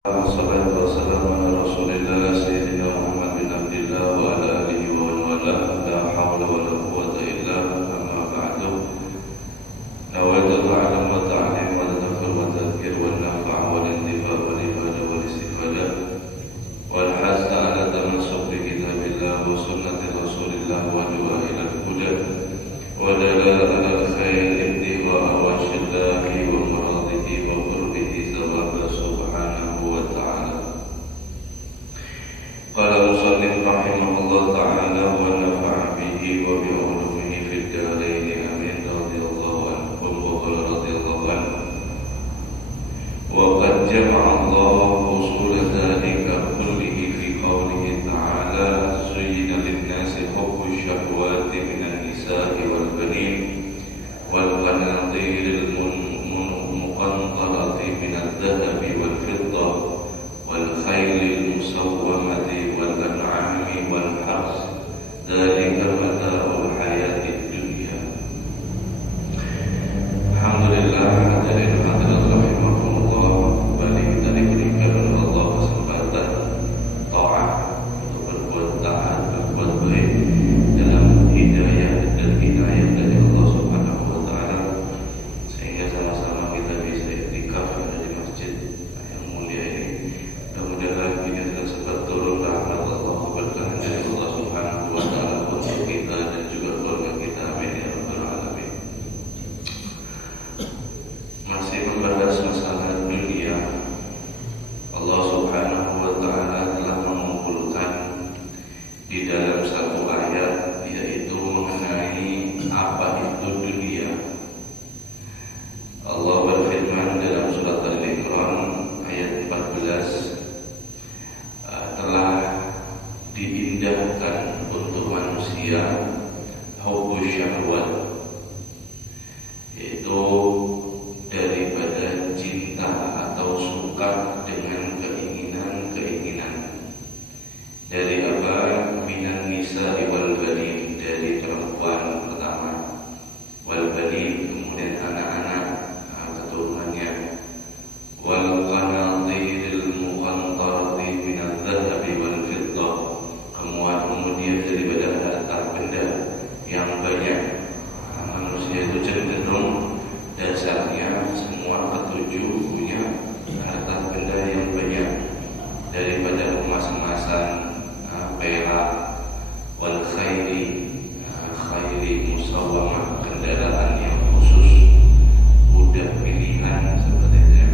Wassalatu wassalamu ala Rasulillah Sayyidina Muhammad bin Abdillah wa ala alihi wa man wala la hawla wa la quwwata illa amma ba'du. Nawaitu al-'ilma wa ta'lim wa tadhakkur wa tadhkir wa nafa' wa intifa' wa ibadah wa istifadah wal hasa ala tamassuk bi kitabillah wa sunnati Rasulillah wa du'a ila al-huda wa dalala ala al-khair ibtiwa wa shillahi wa maradihi wa qurbihi sababa subhanahu wa ta'ala. Qala musannif rahimahullah ta'ala wa nafa'a bihi wa bi ulumihi fid darain amin radhiyallahu anhu wa qala radhiyallahu anhu wa qad jama'a Allah usul dhalika kullihi fi qawlihi ta'ala zuyyina lin-nasi hubbu syahwati minan nisa'i wal banin wal qanatiril muqantarati minadh dhahabi wal fiddah wal khaylil musawwamati wal an'ami wal harth dzalika mata'ul hayatid dunya. Alhamdulillah, hadirin hadirat rahimakumullah, kembali kita diberikan oleh Allah kesempatan taat untuk berbuat taat, berbuat baik dalam hidayah dan hidayah dari Allah Subhanahu wa taala, sehingga sama-sama kita bisa iktikaf di masjid yang mulia ini. Mudah-mudahan kita juga sempat turun rahmat Allah, berkah dari Allah Subhanahu wa taala untuk kita dan juga keluarga kita. Amin ya rabbal alamin. Masih membahas masalah dunia, Allah Subhanahu wa taala telah mengumpulkan di dalam satu ayat, yaitu mengenai apa itu dunia. Allah berfirman dalam surat Al-Imran ayat 14, telah diindahkan untuk manusia hubbu syahwat, yaitu daripada cinta atau suka dengan keinginan-keinginan. Dari apa? Minan nisa'i wal banin, dari perempuan pertama, wal banin kemudian anak-anak, keturunannya, wal qanatiril muqantarati minadh dhahabi wal fiddah, kemudian daripada harta benda yang banyak. Manusia itu cenderung dasarnya semua ketujuh punya harta benda yang banyak, daripada emas-emasan, perak, wal khayli musawwamah, kendaraan yang khusus, kuda pilihan seperti itu,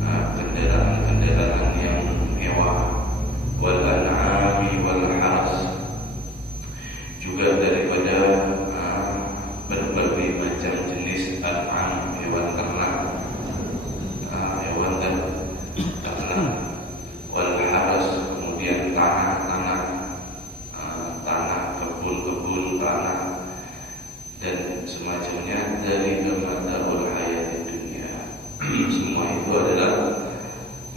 kendaraan yang mewah, wal an'ami wal harth, juga daripada berbagai macam jenis an'am, hewan ternak, hewan ternak, wal harth, kemudian tanah, kebun-kebun, tanah dan semacamnya. Dari mata'ul hayatid dunya, semua itu adalah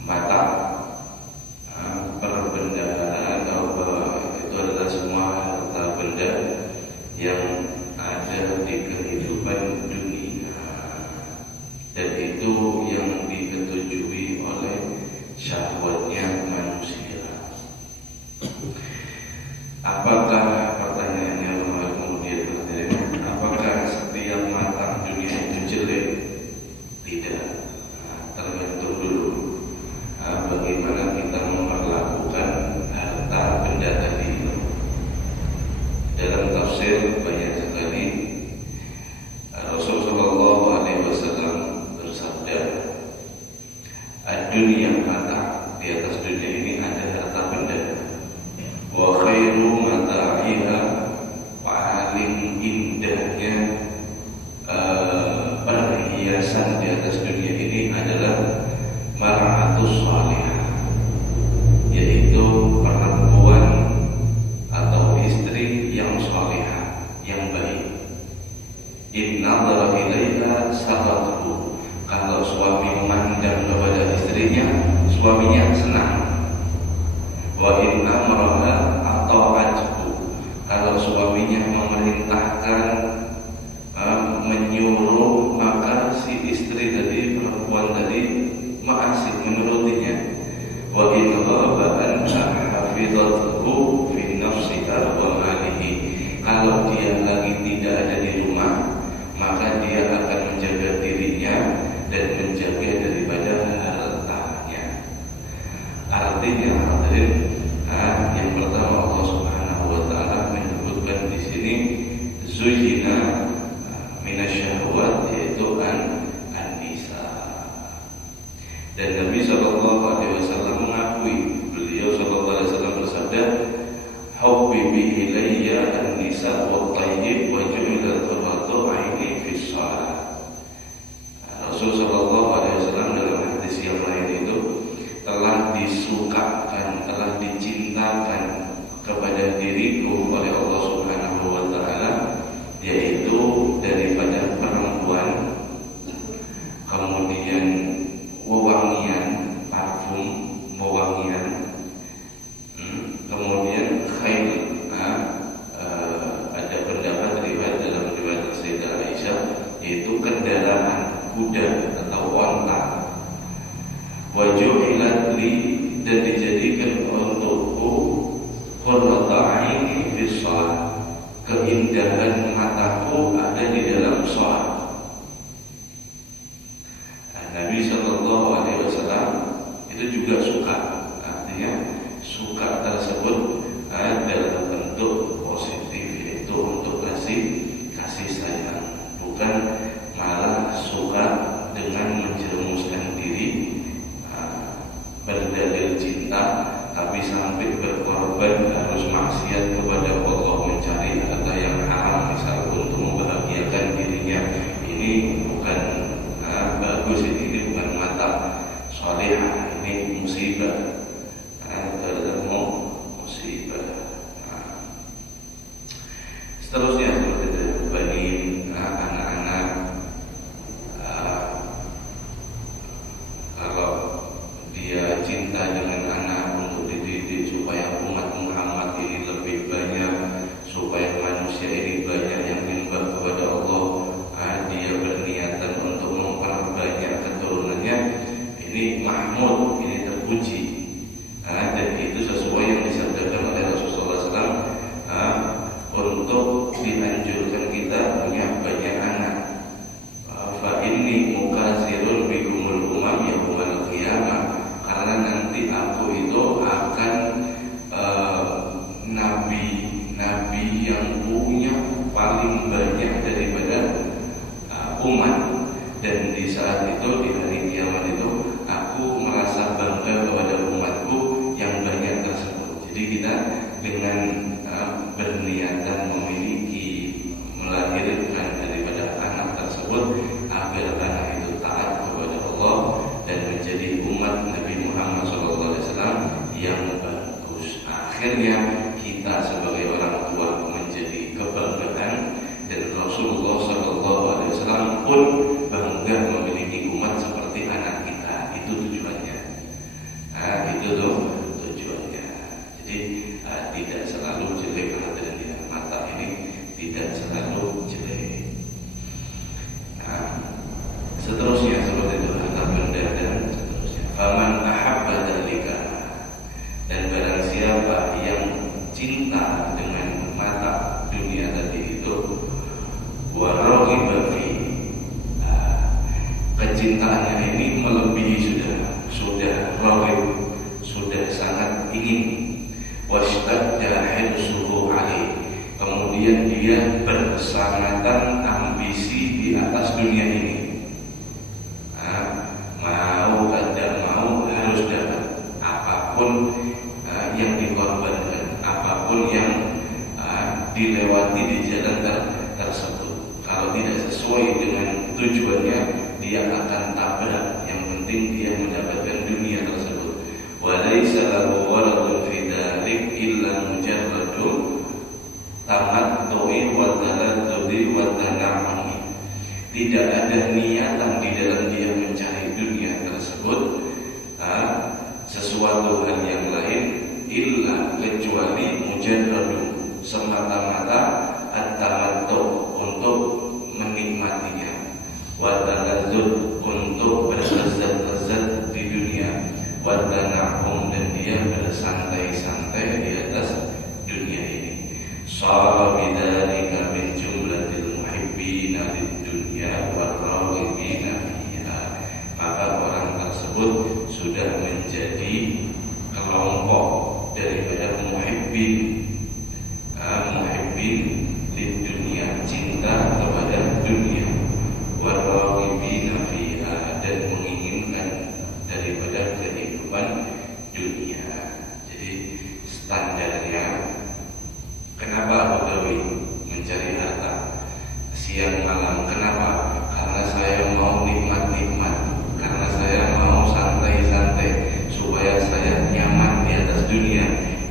mata, perbendaan, itu adalah semua harta benda yang ada di kehidupan dunia, dan itu yang diketujui oleh syahwatnya manusia. Apakah, pertanyaannya kemudian, apakah setiap mata dunia itu jelek? Tidak. Tergantung dulu bagaimana kita memperlakukan harta benda tadi. Dalam tafsir banyak sekali Rasulullah SAW bersabda, ad-dunya mata, di atas dunia ini ada harta benda, wa khairu mata'iha, paling indahnya perhiasan di atas dunia ini adalah mar'atus salihah, yaitu perempuan atau istri yang salihah, yang baik. Inna dhara ilaiha sabathu, kalau suami memandang kepada istrinya, suaminya senang. Wa inna maraha ata'athu, kalau suaminya memerintahkan, menyuruh, maka si istri tadi, perempuan tadi, ma'asih menurutinya. hadirin, yang pertama Allah Subhanahu wa taala menyebutkan di sini zuyina minasyahwat, yaitu an-nisa. Dan Nabi sallallahu alaihi wasallam mengakui, beliau sallallahu alaihi wasallam bersabda, "Hubbibi ilayya an-nisa wa tayyib wa ju'ilat qurratu 'aini fi shalah." Rasul sallallahu alaihi wasallam dalam hadis yang lain itu telah disukakan, telah dicintakan kepada diriku oleh Allah Subhanahu wa taala, yaitu daripada perempuan, kemudian wewangian, parfum, wewangian, kemudian khail. Ada pendapat riwayat dalam riwayat Sayyidah Aisyah, yaitu kendaraan kuda atau onta. Wajuhilat li, dan dijadikan untukku qurrata 'aini fi shalah, keindahan mataku ada di dalam shalat. Nabi sallallahu alaihi wasallam itu juga suka, artinya suka tersebut dalam bentuk positif, yaitu untuk kasih sayang, bukan malah suka dengan menjerumuskan diri berdalil cinta, tapi sampai berkorban harus maksiat kepada Allah, mencari harta yang haram misal untuk membahagiakan dirinya. Ini bukan bagus, ini bukan mata salihah, ini musibah. Musibah. Seterusnya seperti itu, bagi anak-anak, kalau dia cinta dengan anak untuk dididik supaya umat Muhammad ini lebih banyak, supaya manusia ini banyak yang menyembah kepada Allah, dia berniatan untuk memperbanyak keturunannya, ini mahmud, ini terpuji, dan itu sesuai yang disabdakan oleh Rasulullah SAW, untuk dianjurkan kita punya banyak anak. Fa inni mukasirun bikumul umam yaumal qiyamah, karena nanti aku itu akan nabi yang punya paling banyak daripada umat, dan di saat itu, di hari kiamat itu, aku merasa bangga kepada umatku yang banyak tersebut. Jadi kita dengan berniatan melahirkan daripada anak tersebut agar anak itu taat kepada Allah dan menjadi umat Nabi Muhammad SAW yang bagus. Akhirnya kita sebagai orang tua menjadi kebanggaan, dan Rasulullah SAW pun bangga memiliki umat seperti anak kita. Itu tujuannya. Itu tujuannya. Jadi tidak selalu jelek hadirin, mata ini tidak selalu jelek. Seterusnya seperti itu, harta benda dan seterusnya. Faman ahabba dzalika, dan barang siapa yang cinta dengan mata dunia tadi itu, wa raghiba fi, kecintaannya ini melebihi sudah raghib, sudah sangat ingin, washtadda hirsuhu alaih, kemudian dia bersangatan ambisi di atas dunia ini. Mau tidak mau harus dapat, apapun yang dikorbankan, apapun yang dilewati di jalan tersebut. Kalau tidak sesuai dengan tujuannya, dia akan tabrak. Yang penting dia mendapatkan dunia tersebut. Walaysa lahu waladun fi dzalik illa mujarradu tamattu'i wa taladudi wa tana'umi. Tidak ada niatan di dalam dia mencari dunia tersebut, sesuatu hal yang lain, illa kecuali mujarradu, semata-mata at-tamattu, untuk menikmatinya, wa taladzud, untuk berlezat-lezat di dunia, wa tana'um, dan dia bersantai-santai di atas dunia ini. Shara bidzalika min jumlatil muhibbina lid-dunya war-raghibina fiha, maka orang tersebut sudah menjadi kelompok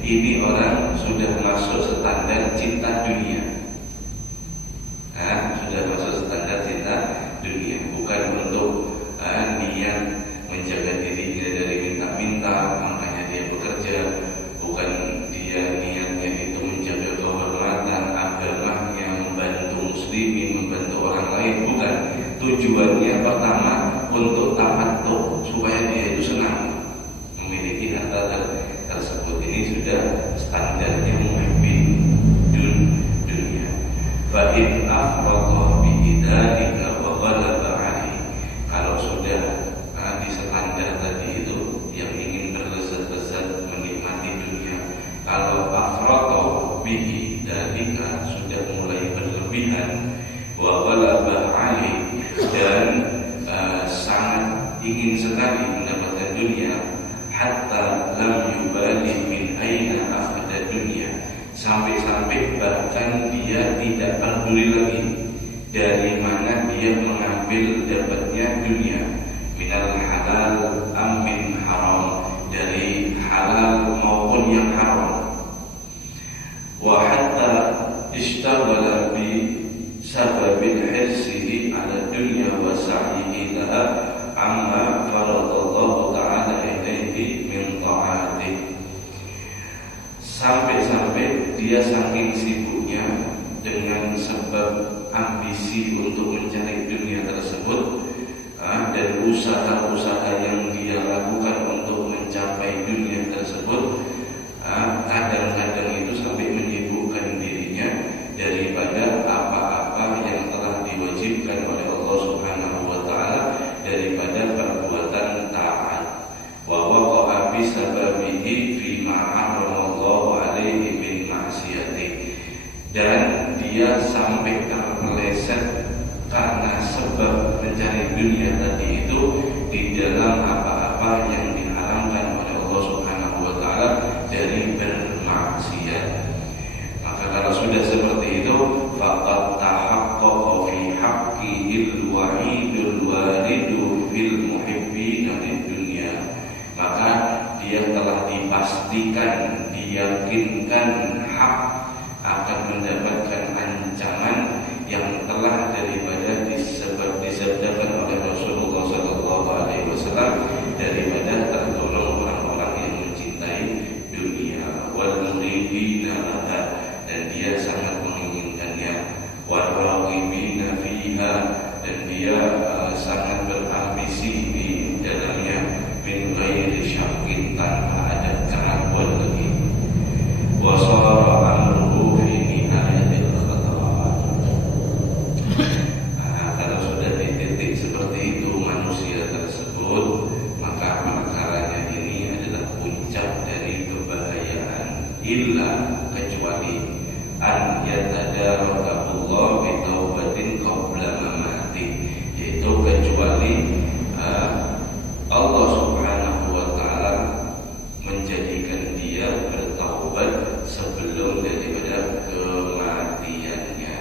ini orang sudah masuk standar cinta dunia. Sudah masuk standar cinta dunia, bukan untuk niat menjaga dirinya dari minta-minta, makanya dia bekerja, bukan dia niatnya itu menjaga kehormatan agamanya, membantu muslimin, membantu orang lain, bukan. Tujuannya pertama untuk tamattu, supaya dia itu senang memiliki harta tersebut. Ini sudah standarnya muhibbin dunia. Fa in afrata bi dzalika wa ghalaba alaihi. Kalau sudah di standar tadi itu yang ingin berlezat-lezat menikmati dunia, kalau afrata bi dzalika sudah mulai berlebihan, wa ghalaba alaihi, dan sangat ingin sekali mendapatkan dunia, hatta lam yubali min aina akhadha dunia, sampai-sampai bahkan dia tidak peduli lagi dari mana dia mengambil dapatnya dunia, minal halal am min haram, dari halal maupun yang haram. Wa hatta ishtaghala bi sababil hirsihi ala dunya wa sa'yihi laha amma faradallahu ta'ala ilaihi min ta'atih. Sampai-sampai dia saking sibuknya dengan sebab ambisi untuk mencari dunia tersebut, dan usaha-usaha yang dia lakukan untuk mencapai dunia tersebut, kadang-kadang itu sampai menyibukkan dirinya daripada apa-apa yang telah diwajibkan oleh Allah Subhanahu wa ta'ala, daripada perbuatan taat. Wa waqa'a bi sababihi fi ma harramallahu alaihi min ma'siyati, dan dia sampai terpeleset karena sebab mencari dunia tadi itu di dalam apa-apa yang diharamkan oleh Allah Subhanahu wa ta'ala dari bermaksiat. Maka kalau sudah seperti itu, faqad tahaqqaqa fi haqqihil wa'idul waridu fil muhibbina lid dunya, maka dia telah dipastikan, diyakinkan hak akan mendapatkan ancaman yang telah daripada disabdakan oleh Rasulullah SAW, daripada tergolong orang-orang yang mencintai dunia, wal muridina laha, dan dia sangat menginginkannya, wal raghibina fiha, dan dia sangat berambisi di dalamnya, min ghairi syakkin, tanpa ada keraguan lagi. Wa sara amruhu fi nihayatil khatarat. Kalau sudah di titik seperti itu manusia tersebut, maka perkaranya ini adalah puncak dari kebahayaan. Illa, kecuali an yatadarakaullah bi taubatin qabla mamati, yaitu kecuali Allah Subhanahu wa ta'ala menjadikan dia bertaubat sebelum daripada kematiannya,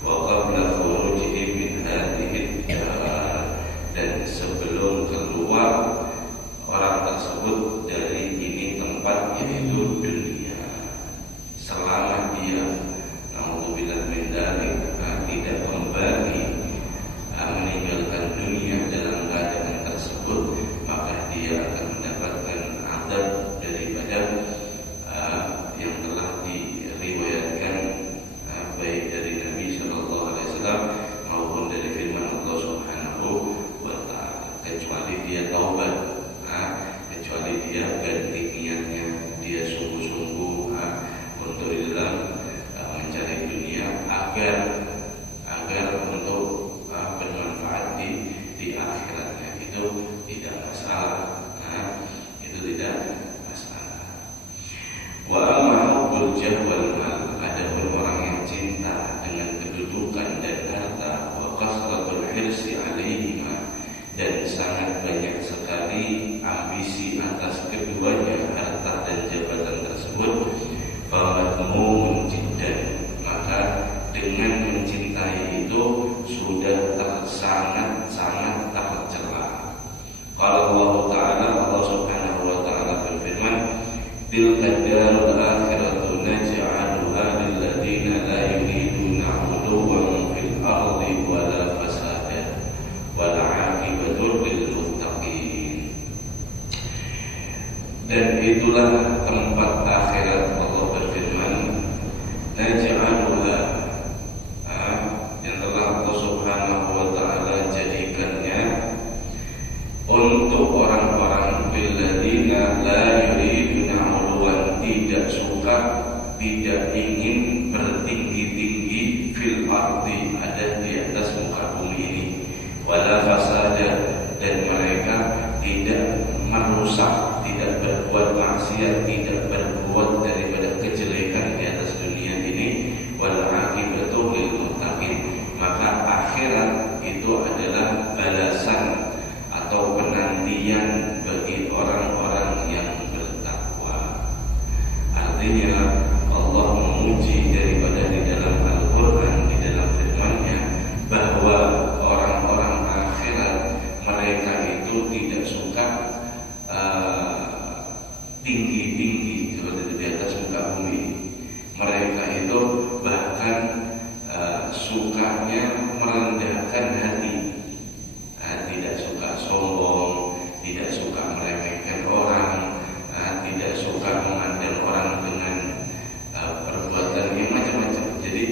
wa qabla khurujihi min hadhihi dar, dan sebelum keluar orang tersebut dari ini tempat, yaitu dunia. Selama dia naudzubillah min dzalik tidak kembali meninggalkan dunia dalam keadaan tersebut, maka dia akan mendapatkan azab daripada yang telah diriwayatkan baik dari Nabi SAW maupun dari firman Allah Subhanahu wa ta'ala, kecuali dia taubat, kecuali dia ganti niatnya, dia sungguh-sungguh untuk dalam mencari dunia agar untuk bermanfaat di akhiratnya, itu tidak masalah. Itu tidak masalah. Wa amma hubbul jah wal mal, adapun orang yang cinta dengan kedudukan dan harta, wa kasratul hirsi alaihima, dan sangat banyak sekali ambisi atas keduanya, harta dan jabatan tersebut, famadmumun jiddan, maka dengan mencintai itu sudah sangat-sangat tercela. Kalau Allah Ta'ala, Allah Subhanahu wa ta'ala berfirman, tilka darul dan itulah tempat akhirat. Allah berfirman, naj'aluha, yang telah Allah Subhanahu wa ta'ala jadikannya untuk orang-orang lilladzina la yuriduna 'uluwan, tidak suka, tidak ingin bertinggi-tinggi fil ardi, ada di atas muka bumi ini, wala fasada, dan mereka tidak merusak, tidak berbuat maksiat, tidak berbuat daripada kejelekan di atas dunia ini, wal aqibatu lil muttaqin. Maka akhirat itu adalah balasan atau penantian bagi orang-orang yang bertakwa. Artinya Allah memuji daripada di dalam Al-Quran, di dalam firman-Nya, bahwa orang-orang akhirat mereka itu tidak suka tinggi-tinggi seperti itu di atas muka bumi. Mereka itu bahkan sukanya merendahkan hati, tidak suka sombong, tidak suka meremehkan orang, tidak suka memandang orang dengan perbuatan yang macam-macam. Jadi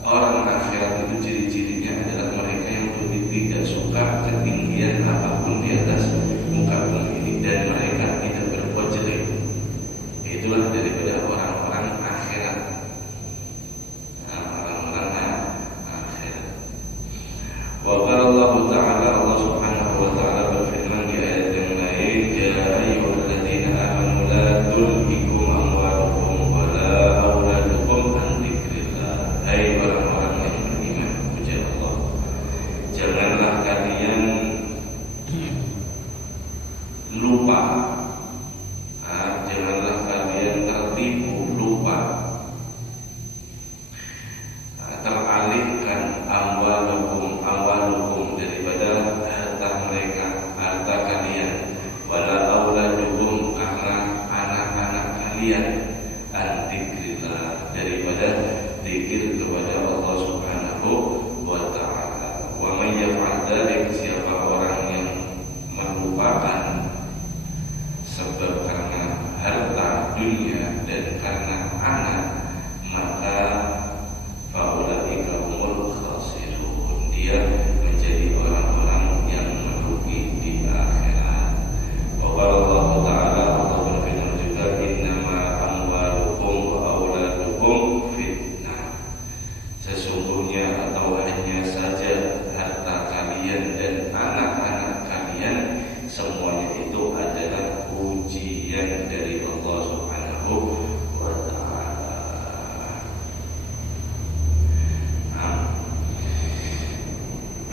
orang akhirat itu ciri-cirinya adalah mereka yang tidak suka ketinggian apapun di atas muka bumi ini, dan mereka tidak berbuat jelek. Itulah daripada orang-orang akhirat. Wa qala Allah Ta'ala, Allah Subhanahu wa ta'ala berfirman di ayat yang lain, ya ayyuhalladzina amanu la tulhikum amwalukum wa la auladukum an dzikrillah. Hai orang-orang yang beriman, puji Allah, janganlah kalian lupa, janganlah kalian tertipu, lupa, teralihkan amwalukum daripada harta mereka, harta kalian, wala auladukum, karena anak-anak kalian, an dzikrillah, daripada zikir kepada Allah Subhanahu wa ta'ala. Wa may yaf'al dzalik, siapa orang yang melupakan sebab karena harta dunia dan karena anak, maka faulaika humul khasirun, dia menjadi orang-orang yang merugi di akhirat. Wa Allah Ta'ala, Allah berfirman juga, innama amwalukum wa auladukum fitnah, sesungguhnya atau hanya saja harta kalian dan anak-anak kalian semuanya itu adalah ujian dari Allah Subhanahu wa ta'ala.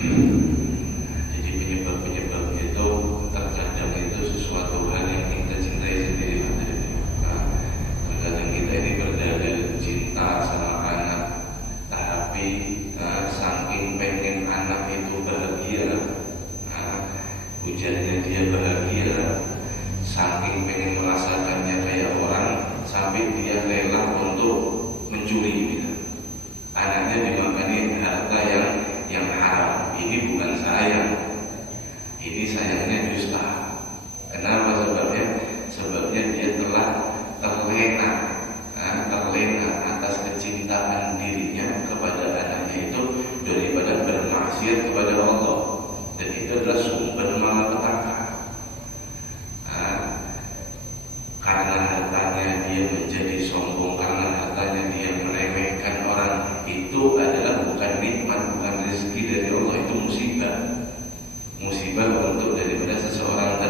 Jadi penyebab-penyebab itu terkadang itu sesuatu hal yang kita cintai sendiri. Terkadang kita ini berdalil cinta sama anak, tapi saking pengen anak itu bahagia, hujannya dia bahagia, saking pengen merasakannya kayak orang, sampai dia rela untuk mencuri gitu. Anaknya dimakani harta yang haram. Ini bukan sayang, ini sayangnya dusta. Kenapa sebabnya? Sebabnya dia telah terlena atas kecintaan dirinya kepada anaknya itu daripada bermaksiat kepada Allah, dan itu adalah sumber malapetaka. Karena hartanya dia menjadi sombong, karena hartanya dia meremehkan orang, itu adalah bukan nikmat, bukan rezeki dari Allah, itu musibah untuk daripada seseorang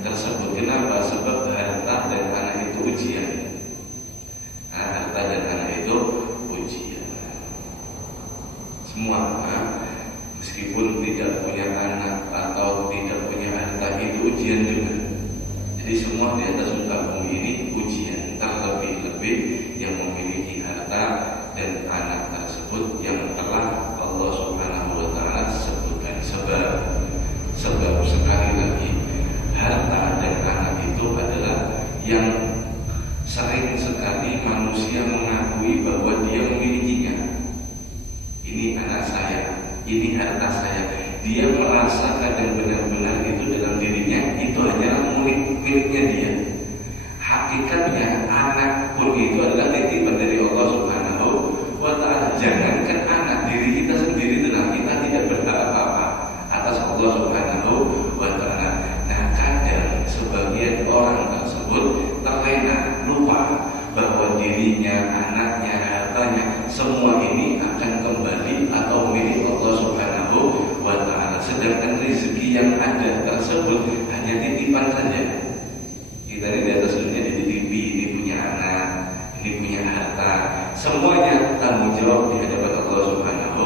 tersebut. Kenapa? Sebab harta dan anak itu ujian. Harta dan anak itu ujian. Semua, meskipun tidak punya anak atau tidak punya harta, itu ujian juga. Jadi semua di atas muka bumi ini ujian, terlebih-lebih yang memiliki harta dan anak tersebut yang telah Allah Subhanahu wa ta'ala sebutkan. Sebab sekali lagi, harta dan anak itu adalah yang sering sekali manusia mengakui bahwa dia memilikinya. Ini anak saya, ini harta saya. Dia merasakan dan benar-benar itu dalam dirinya, itu hanyalah miliknya miliknya dia. Hakikatnya anak pun itu adalah titipan dari Allah Subhanahu wa ta'ala. Jangankan anak, diri kita sendiri dan kita tidak berhak apa-apa atas Allah Subhanahu wa ta'ala. Nah, kadang sebagian orang tersebut terlena, lupa bahwa dirinya, anaknya, hartanya, semua ini akan kembali atau milik Allah Subhanahu wa ta'ala. Sedangkan rezeki yang ada tersebut hanya titipan saja. Kita ini di atas dunia dititipi, ini punya anak, ini punya harta, semuanya tanggung jawab di hadapan Allah Subhanahu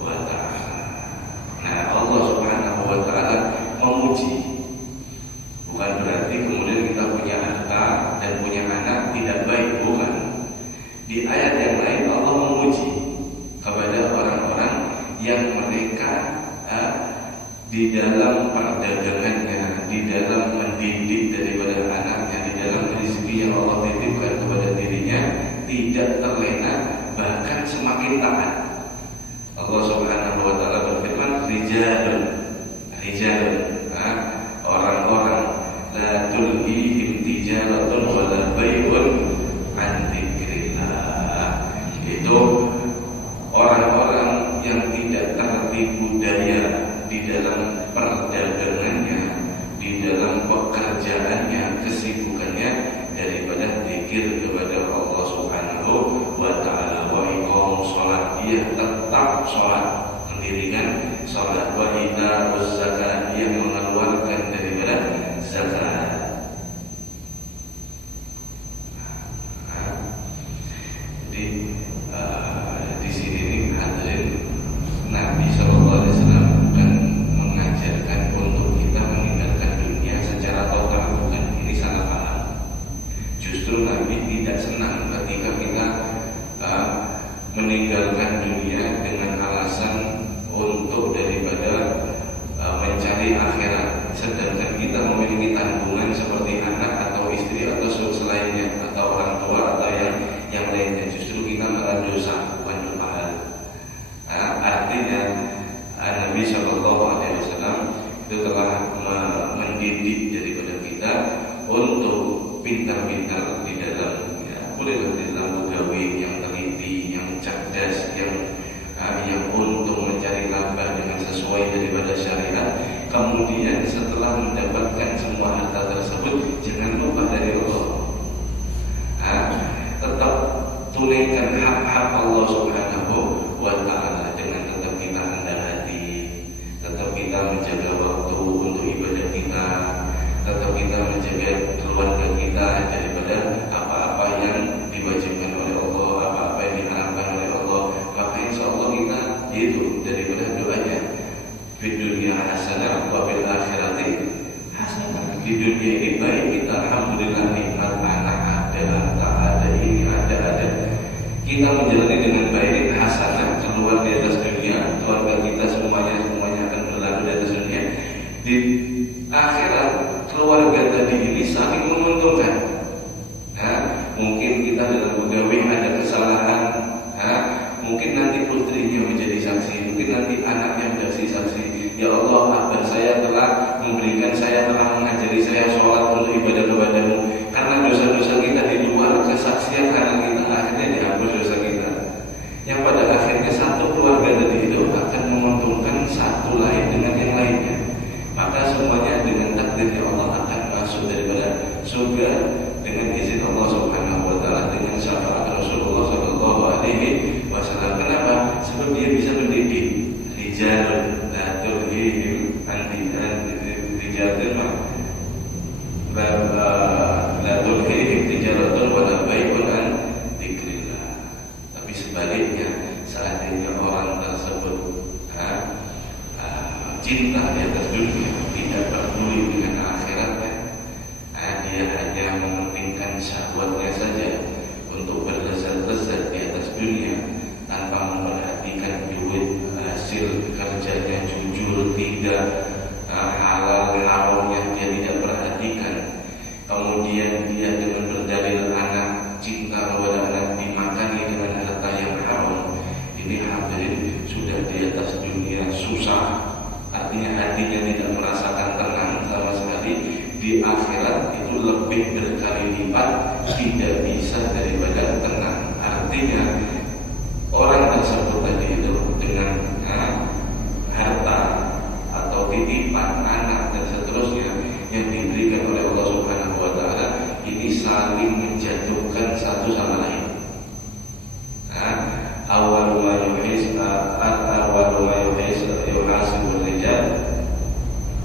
wa ta'ala. Nah, Allah Subhanahu wa ta'ala memuji, bukan berarti kemudian kita punya harta dan punya anak tidak baik, bukan. Di ayat yang lain Allah memuji kepada orang-orang yang mereka di dalam perdagangannya, di dalam mendidik daripada anaknya, di dalam rezeki yang Allah titipkan kepada dirinya, tidak terlena, bahkan semakin taat. Allah Subhanahu wa ta'ala berfirman, rijalun, orang-orang, la tulhihim tijaratun wa la bai'un an dzikrillah. Itu orang-orang yang tidak tertipu daya di dalam perdagangannya, di dalam pekerjaannya, kesibukannya daripada zikir kepada Allah Subhanahu wa ta'ala. Wa iqamus shalah, dia tetap sholat, mendirikan sholat. Wa ita'uz zakat, dia mengeluarkan daripada zakat. Di sini nih hadirin, Nabi Shallallahu Alaihi Wasallam bukan mengajarkan untuk kita meninggalkan dunia secara total, bukan. Ini salah paham. Justru Nabi tidak senang ketika kita meninggalkan dunia dengan alasan untuk daripada mencari akhirat, sedangkan kita memiliki tanggungan seperti anak atau istri atau selainnya, atau orang tua atau yang lainnya. Justru kita malah dosa, bukan pahala. Artinya Nabi Shallallahu Alaihi Wasallam itu telah mendidik daripada kita untuk pintar-pintar di dalam, bolehlah di dalam pegawai yang teliti, yang cerdas, yang untuk mencari nafkah dengan sesuai daripada syariat. Kemudian setelah mendapatkan semua harta tersebut, jangan lupa dari Allah. Tetap tunaikan hak-hak Allah Subhanahu wa ta'ala dengan tetap kita rendah hati, tetap kita menjaga waktu untuk ibadah kita, tetap kita menjaga keluarga kita daripada apa-apa yang diwajibkan oleh Allah, apa-apa yang diharapkan oleh Allah. Maka insya Allah kita itu daripada doanya, di dunia hasanah wa fil akhirati hasanah. Di dunia ini baik kita, alhamdulillah, nikmat, anak ada, harta ada, ini ada. Kita menjalani dengan baik, hasanah, keluar di atas dunia, keluarga kita semuanya akan berlalu di atas dunia. Di akhirat keluarga tadi ini saling menguntungkan. Mungkin kita dalam pegawai ada kesalahan, mungkin nanti putrinya menjadi saksi, mungkin nanti anaknya menjadi saksi. Ya Allah, abah saya telah memberikan, saya telah mengajari saya sholat untuk ibadah kepadamu. Karena dosa-dosa kita di luar kesaksian anak kita, akhirnya dihapus dosa kita. Yang pada akhirnya satu keluarga tadi itu akan menguntungkan satu lain dengan yang lainnya. Maka semuanya dengan takdirnya Allah akan masuk daripada surga dengan izin Allah Subhanahu wa ta'ala, dengan syafaat Rasulullah Sallallahu Alaihi Wasallam. Kenapa? Sebab dia bisa mendidik rijalun la tulhihim an rijalun la tulhihim tijaratun wa la bai'un an dzikrillah. Tapi sebaliknya, seandainya orang tersebut cinta di atas dunia, tidak peduli dengan akhiratnya, dia hanya mementingkan syahwatnya saja untuk berlezat-lezat di atas dunia tanpa memperhatikan duit, hasil kerjanya jujur, tidak halal haramnya dia tidak perhatikan. Kemudian dia dengan berdalil anak, cinta kepada anak dimakani dengan harta yang haram. Ini hadirin sudah di atas dunia susah, artinya hatinya tidak merasakan tenang sama sekali. Di akhirat itu lebih berkali lipat tidak bisa daripada tenang. Artinya orang tersebut tadi itu dengan harta atau titipan anak dan seterusnya yang diberikan oleh Allah Subhanahu wa taala ini saling menjatuhkan satu sama lain. Awal ma yuhasibul rijal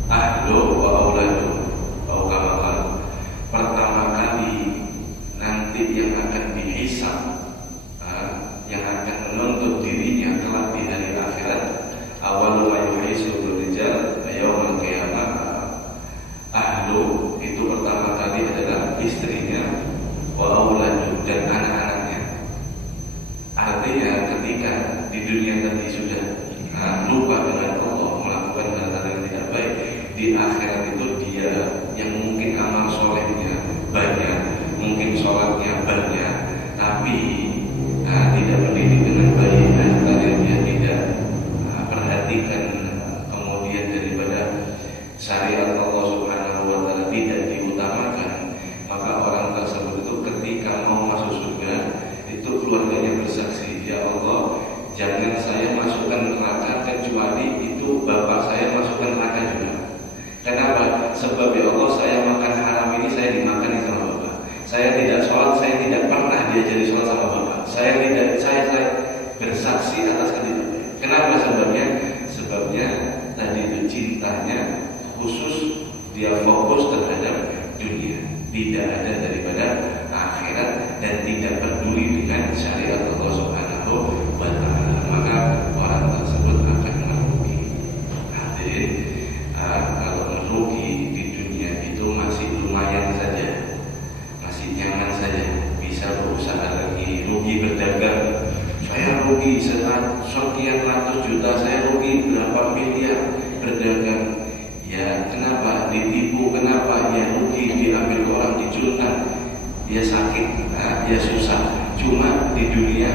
ahlu wa auladu atau kama. Pertama kali nanti yang akan dihisab, yang akan menuntut dirinya kelak di hari akhirat, awal ma yuhasibul rijal yaumul qiyamah ahlu, itu pertama kali adalah istrinya, wa auladu, dan anak-anaknya. Artinya ketika di dunia tadi sudah lupa dengan Allah, melakukan hal-hal yang tidak baik, di akhirat itu dia yang mungkin amal solehnya banyak, mungkin sholatnya banyak, tapi tidak mendidik dengan baik, karena dia tidak perhatikan kemudian daripada syariat Allah Subhanahu wa taala tidak diutamakan, maka orang tersebut itu ketika mau masuk surga itu keluarganya bersaksi, ya Allah, jangan saya masukkan neraka kecuali itu bapak saya masukkan neraka juga. Kenapa? Sebab ya Allah, saya makan haram ini saya dimakan sama bapak. Saya tidak sholat, saya tidak pernah diajari sholat sama bapak. Saya bersaksi atas itu. Kenapa sebabnya? Sebabnya tadi itu cintanya khusus, dia fokus terhadap dunia, tidak ada daripada akhirat dan tidak peduli dengan syariat Allah Subhanahu wa taala, maka orang tersebut akan merugi. Hadirin, kalau merugi di dunia itu masih lumayan saja, masih nyaman saja, bisa berusaha lagi. Rugi berdagang, saya rugi sekian ratus juta, saya rugi berapa miliar berdagang. Ya kenapa? Ditipu. Kenapa? Ya rugi, diambil orang, diculkan, dia sakit, dia susah. Cuma di dunia,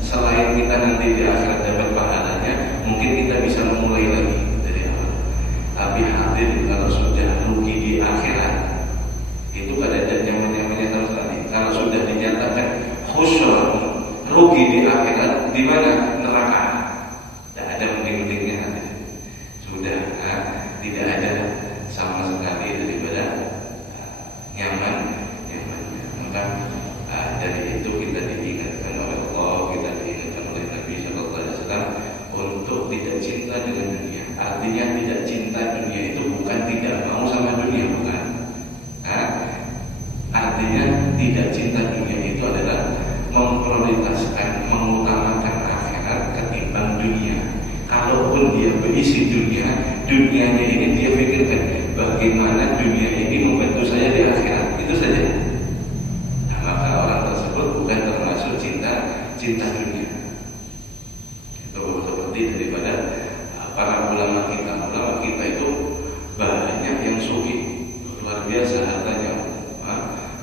selain kita nanti di akhirat dapat pahalanya, mungkin kita bisa memulai lagi dari awal. Tapi hadir kalau sudah rugi di akhirat, itu pada nyaman-nyamannya sama sekali. Kalau sudah dinyatakan khusran, rugi di akhirat, di mana? Neraka. Tidak ada penting-pentingnya hadir. Sudah tidak ada sama sekali daripada nyaman. Maka dari itu kita diingatkan oleh Allah, kita diingatkan oleh Nabi Sallallahu Alaihi Wasallam untuk tidak cinta dengan dunia. Artinya tidak cinta dunia itu bukan tidak mau sama dunia, bukan. Artinya tidak cinta dunia itu adalah memprioritaskan, mengutamakan akhirat ketimbang dunia. Kalaupun dia berisi dunia, dunianya ini dia pikirkan bagaimana dunia ini membantu saya di akhirat, itu saja. Nah, maka orang tersebut bukan termasuk cinta dunia. Itu seperti daripada para ulama kita. Ulama kita itu banyak yang sugih, luar biasa hartanya.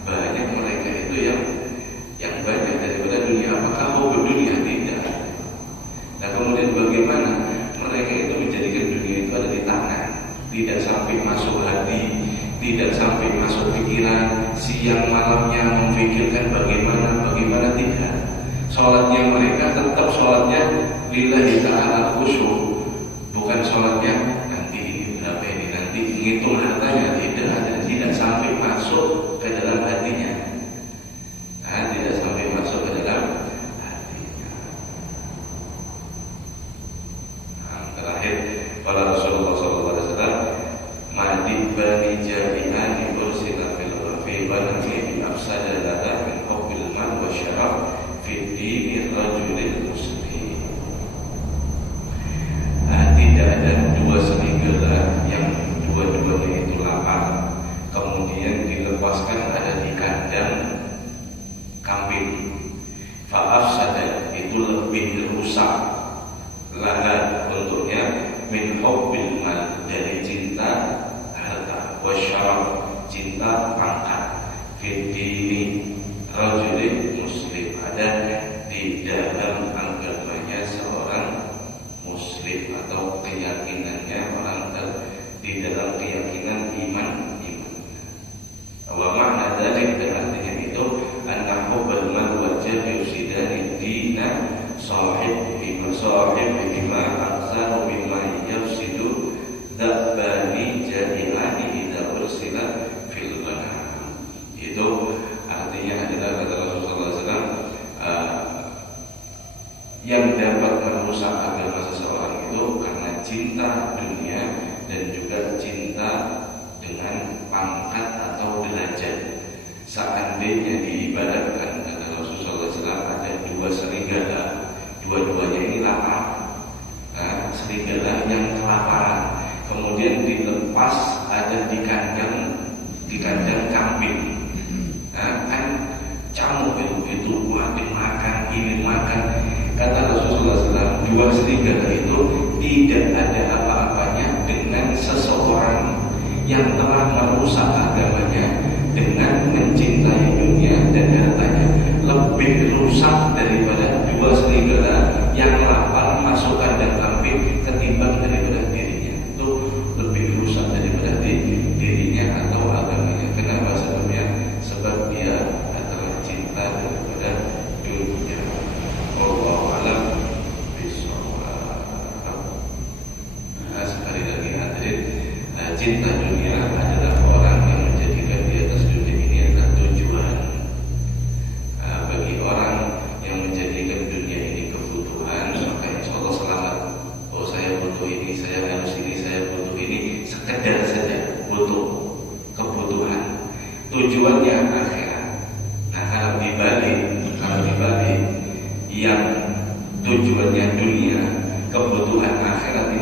Banyak mereka itu yang banyak daripada dunia. Apakah mau berdunia? Tidak. Nah kemudian bagaimana mereka itu menjadikan dunia itu ada di tangan, tidak sampai masuk hati, tidak sampai masuk pikiran, siang malamnya memikirkan bagaimana tidak. Sholatnya mereka tetap sholatnya lillahi ta'ala khusyuk, bukan sholatnya nanti ini berapa ini, nanti menghitung hartanya, tidak sampai masuk ke dalam hatinya. Tidak sampai masuk ke dalam hatinya. Terakhir, pada Rasulullah SAW, madi bani jami'an ursila fil urfi wa nabi afsada lada min hubbil man wa syaraf fi dini rajulil muslim. Tidak ada dua serigala yang dua-duanya itu lapar, kemudian dilepaskan ada di kandang kambing. Fa'afsada, itu lebih rusak lahan untuknya min hubbil mal, dari cinta harta, wasyaraf, cinta pangkat, fitini rajulin muslim, ada di dalam agamanya seorang muslim atau keyakinannya orang di dalam keyakinan iman. Wa ma'na seandainya diibaratkan kata Rasulullah SAW ada dua serigala, dua-duanya ini lapar, serigala yang kelaparan, kemudian dilepas ada di kandang kambing, kan camuk itu makin makan, ingin makan. Kata Rasulullah SAW, dua serigala itu tidak ada apa-apanya dengan seseorang yang telah merusak agamanya dengan mencintai dunia dan hartanya. Lebih rusak daripada dua serigala yang lapar masuk kandang kambing ketimbang daripada dirinya. Itu lebih rusak daripada dirinya atau agamanya. Kenapa? Sebab dia adalah cinta daripada dunia. Wallahu a'lam bishawab. Sekali lagi hadirin, cinta dunia adalah orang yang menjadikan di atas dunia ini adalah tujuan. Bagi orang yang menjadikan dunia ini kebutuhan, maka insya Allah selamat. Oh, saya butuh ini, saya harus ini, saya butuh ini, sekedar saja butuh kebutuhan. Tujuannya akhirat. Nah, kalau dibalik yang tujuannya dunia, kebutuhan akhirat